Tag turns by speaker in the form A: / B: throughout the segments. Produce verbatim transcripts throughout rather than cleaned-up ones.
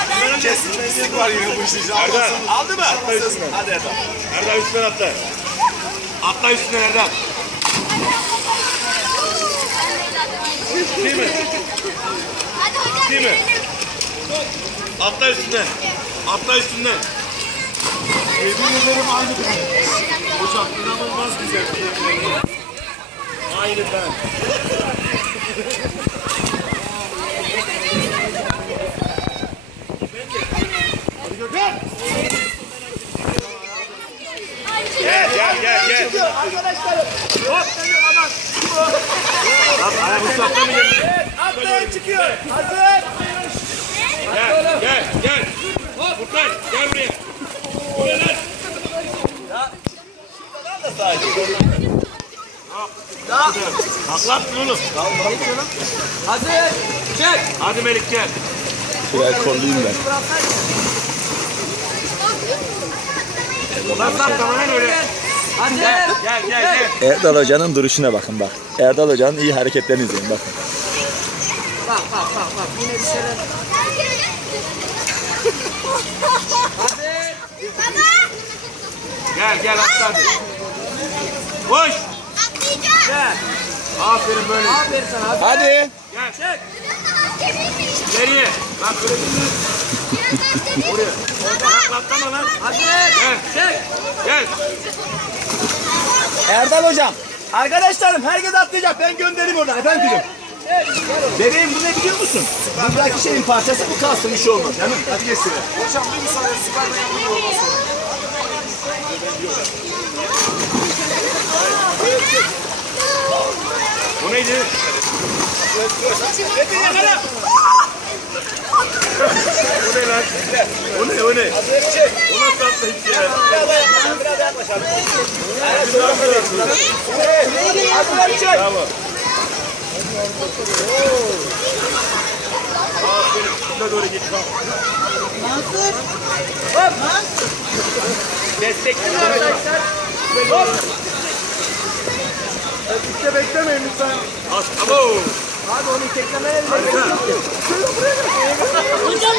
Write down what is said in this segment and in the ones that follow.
A: Kesinlikle var yine bu işin.
B: Erdem.
A: Aldı mı?
B: Atla üstüne.
A: Hadi Erdem.
B: Erdem üstüne atla. Atla üstüne Erdem. Değil mi? Değil mi? Atla üstüne. Atla üstüne.
A: Yemin ederim aynı ben. Hocam inanılmaz güzel.
B: Aynı ben. Gel gel gel gel.
A: Arkadaşlarım. Hop. Aman.
B: Lan ayaküstü atlamayacak.
A: Atlayan çıkıyor. Hazır.
B: Gel gel gel. Furkan gel buraya. Buraya lan. Atlattın oğlum.
A: Hazır. Çek.
B: Hadi Melik gel.
C: Şuraya kollayayım ben.
B: Lan saklamayın öyle.
A: Hazır.
B: Gel gel gel.
C: Erdal Hoca'nın duruşuna bakın bak. Erdal Hoca'nın iyi hareketlerini izleyin bakın.
A: Bak bak bak bak. Yine bir şeyler. Hazır.
B: Gel gel atla hadi. Koş.
A: Gel.
B: Aferin böyle.
A: Aferin sana. Hazır.
C: Hadi.
B: Gel.
A: Çek.
B: Geriye. Bak böyle bir. Buraya. Bak atlama lan.
A: Hazır.
B: Gel.
A: Çek.
B: Gel.
C: Erdal Hocam. Arkadaşlarım herkes atlayacak. Ben göndereyim oradan efendim kızım. Bebeğim bu ne biliyor musun? Buradaki şeyin parçası bu kalsın bir şey olmaz. Değil mi? Hadi geçsin.
A: Hocam bir müsaade süperden yapıyor olmasın.
B: O neydi?
A: Metin yakala.
B: O ne lan? O ne o ne? O nasıl atla hiç ya?
A: Biraz daha yaklaşalım. Biraz daha yaklaşalım. Evet. Hazır. Çek.
B: Bravo. Aferin. Şuna doğru git.
A: Mansur. Hop.
B: Destekli
A: Arkadaşlar. Hop. Öpükte beklemeyin lütfen.
B: Az. Abo.
A: Abi onu teklemeye bile
B: Harika.
A: gerek yok.
D: Hocam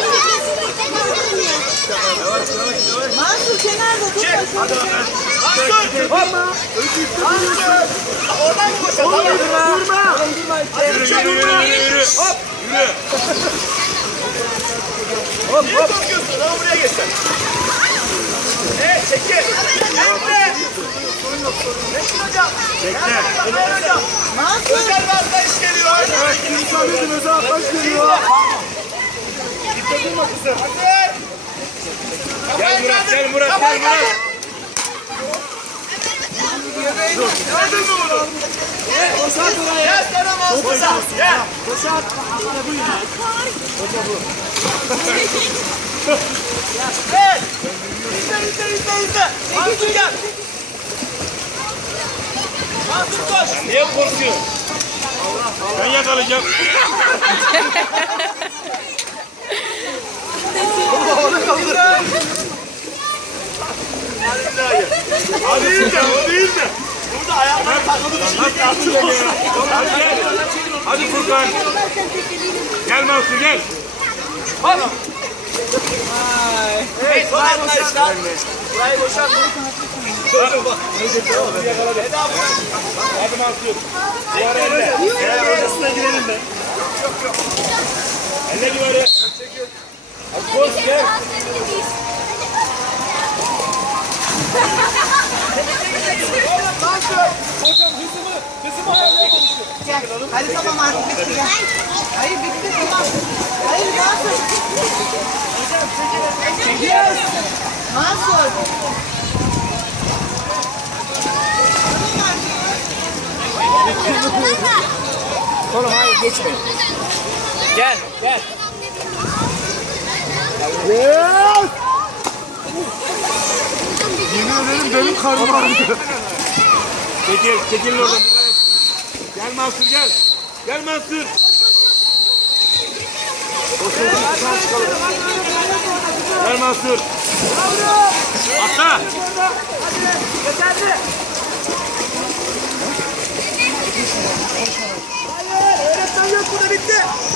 D: Mansur kenarda dur.
A: Çek. Hadi bakalım. Mansur. Hoppa. Mansur. Oradan koş. Tamam. Durma. Durma.
B: Yürü yürü yürü yürü yürü.
A: Hop.
B: Yürü.
A: Hop. Niye korkuyorsun? Ama buraya geç sen. Evet çekil. Bekle. Metin hocam.
B: Bekle.
A: Ömer hocam.
D: Mansur.
A: Özel bir atlayış geliyor. Evet. İnsan dedim özel atlayış geliyor. Dikkat durma kızım. Hazır.
B: Gel Murat gel Murat gel Murat.
A: Gördün mü bunu? Gel boşalt oraya. Gel sana Mansur. Boşalt. Gel. Boşalt. İşte bu ya. Hoca bu. Gel. İzle izle izle izle. Mansur gel. Mansur koş.
B: Niye korkuyorsun? Ben yakalayacağım.
A: Onu kaldır. O değil de, o değil de. Burada ayaklar takılı bir şey yapıyor.
B: Hadi gel. Hadi Furkan. Gel Mansur gel.
A: Hadi. Evet, son atlayışlar. Burayı boşalt.
B: Hadi Mansur. Duvar elle.
A: Eğer hocasına girelim ben.
B: Elle duvarı. Hadi koş gel.
A: Mansur. Hocam hızımı, hızımı ayarlayamamışım.
D: Gel. Hadi tamam artık bitti gel. Hayır bitti tamam. Hayır Mansur. Yes. Mansur.
A: Oğlum hayır geçmeyin. Gel, gel. Yemin ederim benim karnım ağrıyor.
B: Çekil, çekilin oradan. Gel Mansur gel. Gel Mansur. Gel Mansur. Atla.
A: Yeterli. Hayır, öğretmen yok burada bitti.